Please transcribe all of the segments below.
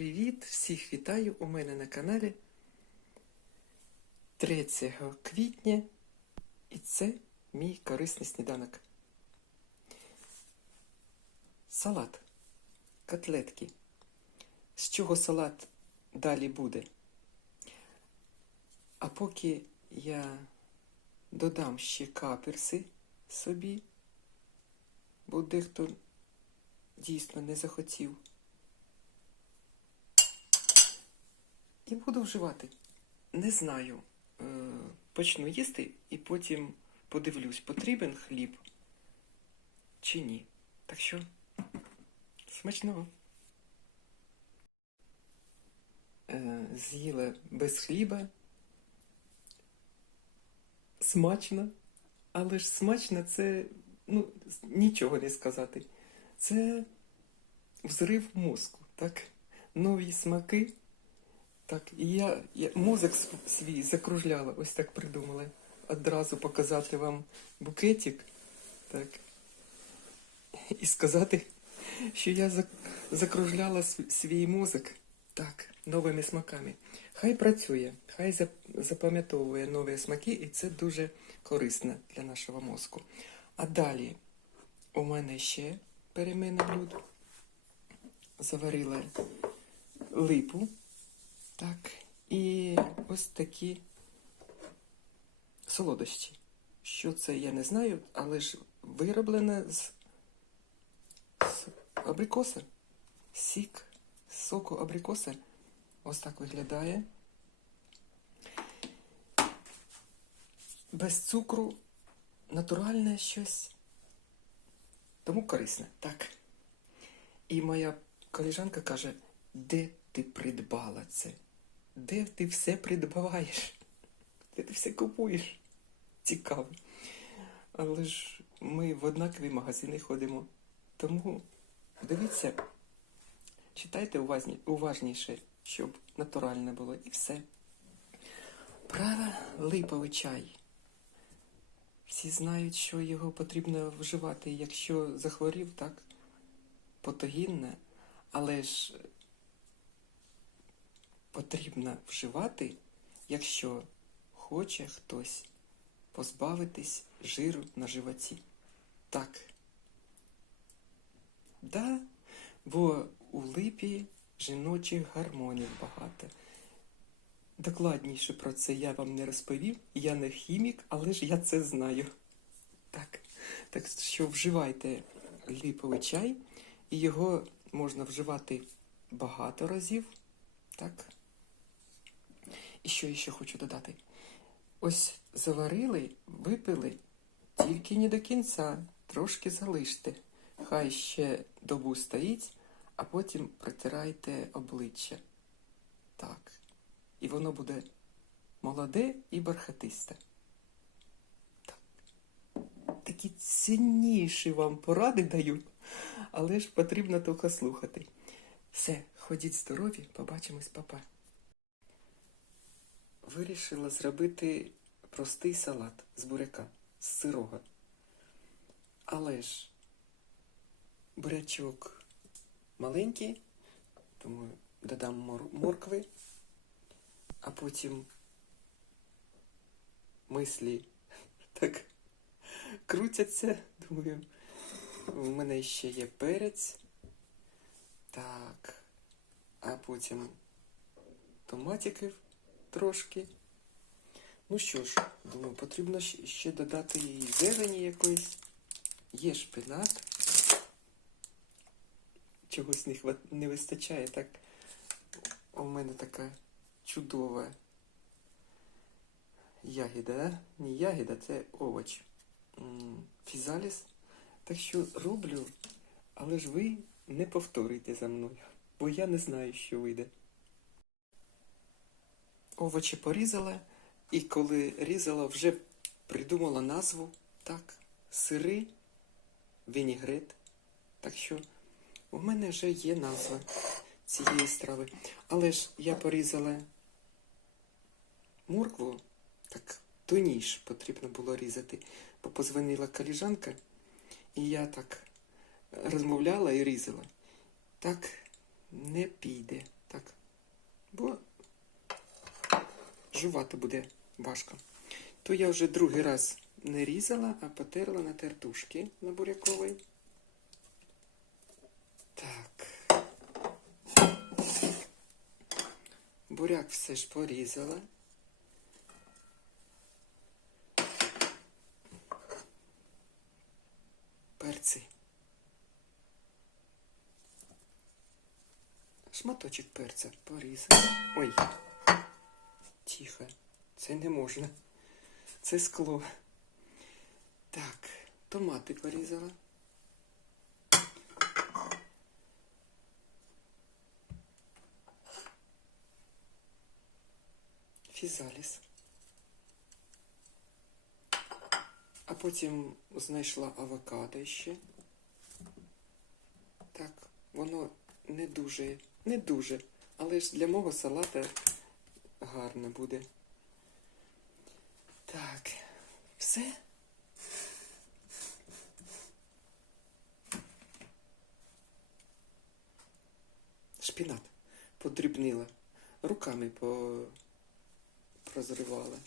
привіт! Всіх вітаю у мене на каналі 3 квітня, і це мій корисний сніданок. Салат, котлетки. З чого салат далі буде? А поки я додам ще каперси собі, бо дехто дійсно не захотів. І буду вживати. Не знаю. Е, Почну їсти і потім подивлюсь, потрібен хліб чи ні. Так що, смачного. Е, З'їла без хліба. Смачно. Але ж смачно це ну, нічого не сказати. Це взрив мозку, так? Нові смаки. Так, і я, я мозок свій закружляла, ось так придумала. Одразу показати вам букетик, так. І сказати, що я закружляла свій мозок так, новими смаками. Хай працює, хай запам'ятовує нові смаки, і це дуже корисно для нашого мозку. А далі у мене ще переміна блюд. Заварила липу. Так, і ось такі солодощі. Що це, я не знаю, але ж вироблене з, з абрикоса. Сік соку абрикоса. Ось так виглядає. Без цукру, натуральне щось. Тому корисне, так. І моя коліжанка каже, де ти придбала це? Де ти все придбаваєш? Де ти все купуєш? Цікаво. Але ж ми в однакові магазини ходимо. Тому дивіться, читайте уважні, уважніше, щоб натуральне було, і все. Права липовий чай. Всі знають, що його потрібно вживати, якщо захворів, так? Потогінне, але ж потрібно вживати, якщо хоче хтось позбавитись жиру на животі. Так. Да, бо у липі жіночих гормонів багато. Докладніше про це я вам не розповів. Я не хімік, але ж я це знаю. Так. Так що вживайте ліповий чай, і його можна вживати багато разів. Так. І що я ще хочу додати? Ось заварили, випили, тільки не до кінця, трошки залиште. Хай ще добу стоїть, а потім протирайте обличчя. Так. І воно буде молоде і бархатисте. Так. Такі цінніші вам поради даю, але ж потрібно тільки слухати. Все, ходіть здорові, побачимось, папа. Вирішила зробити простий салат з буряка, з сирога. Але ж бурячок маленький, тому додам мор- моркви, а потім мислі так крутяться. Думаю, у мене ще є перець. Так. А потім томатиків трошки. Ну що ж, думаю, потрібно ще додати і зелені якоїсь. Є шпинат. Чогось не вистачає. Так у мене така чудова ягіда, да? Не ягіда, це овоч. Фізаліс. Так що роблю, але ж ви не повторюйте за мною, бо я не знаю, що вийде. Овочі порізала, і коли різала, вже придумала назву, так, сири, вінігрет. Так що у мене вже є назва цієї страви. Але ж я порізала моркву, так тоніж потрібно було різати, бо позвонила коліжанка, і я так розмовляла і різала. Так не піде. Так бо жувати буде важко. То я вже другий раз не різала, а потерла на тертушки на буряковий. Так. Буряк все ж порізала. Перці. Шматочок перця порізала. Ой. Тихо. Це не можна. Це скло. Так, томати порізала. Фізаліс. А потім знайшла авокадо ще. Так, воно не дуже, не дуже, але ж для мого салата гарно буде. Так, все. Шпінат подрібнила, руками по... прозривала,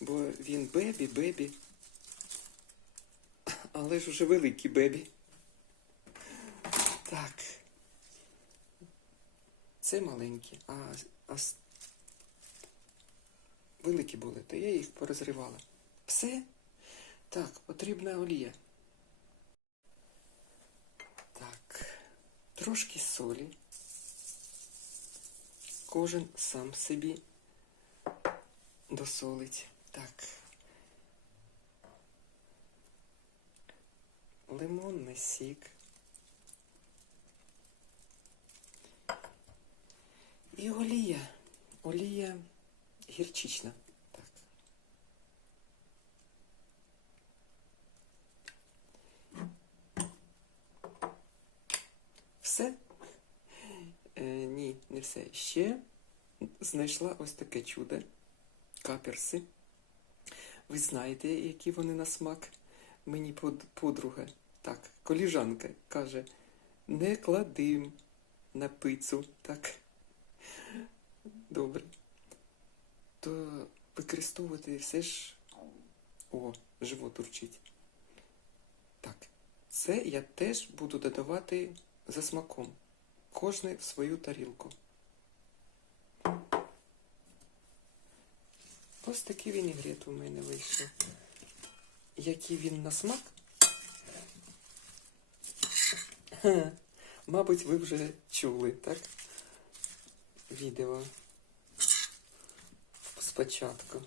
бо він бебі, бебі, але ж уже великий бебі. Так. Це маленькі, а, а великі були, то я їх порозривала. Все? Так, потрібна олія. Так, трошки солі. Кожен сам собі досолить. Так. Лимонний сік. І олія. Олія гірчична. Так. Все? Е, ні, не все. Ще знайшла ось таке чудо. Каперси. Ви знаєте, які вони на смак? Мені под- подруга, так, коліжанка каже, не кладим на пицу, так. Добре. То використовувати все ж. О, живот урчить. Так, це я теж буду додавати за смаком. Кожне в свою тарілку. Ось такий вінігрет у мене вийшов. Який він на смак? Ха, Мабуть, ви вже чули, так? Відео спочатку.